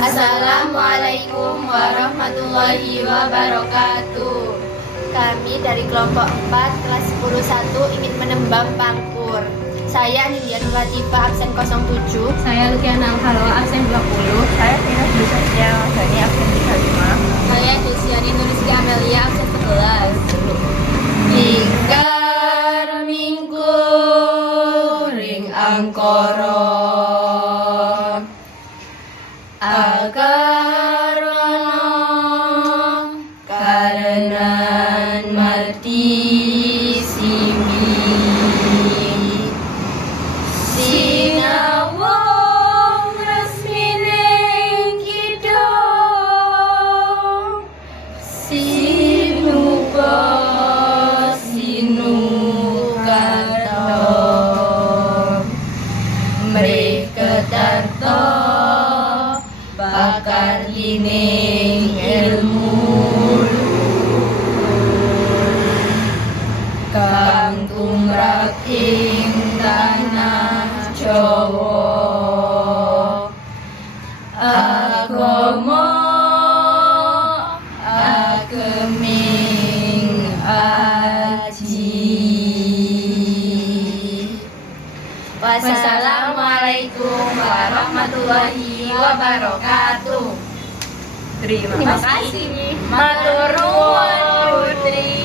Assalamualaikum warahmatullahi wabarakatuh. Kami dari kelompok 4 kelas 10-1 ingin menembang pangkur. Saya Nindya Nur Latifah absen 07. Saya Lukiana Alhaloa absen 20. Saya Tina Dusatya Masani absen 35. Saya Desiani Nurizki Amelia absen 11. Lingkar mingkur ring angkara akarono karenan mati simi sinawong resmining kidong sinuka sinukarto mreketarto bakar lining ilmu kang tumrap ing tanah Jawa agama ageming aji. Wassalamualaikum warahmatullahi wabarakatuh. Terima kasih. Matur nuwun Putri.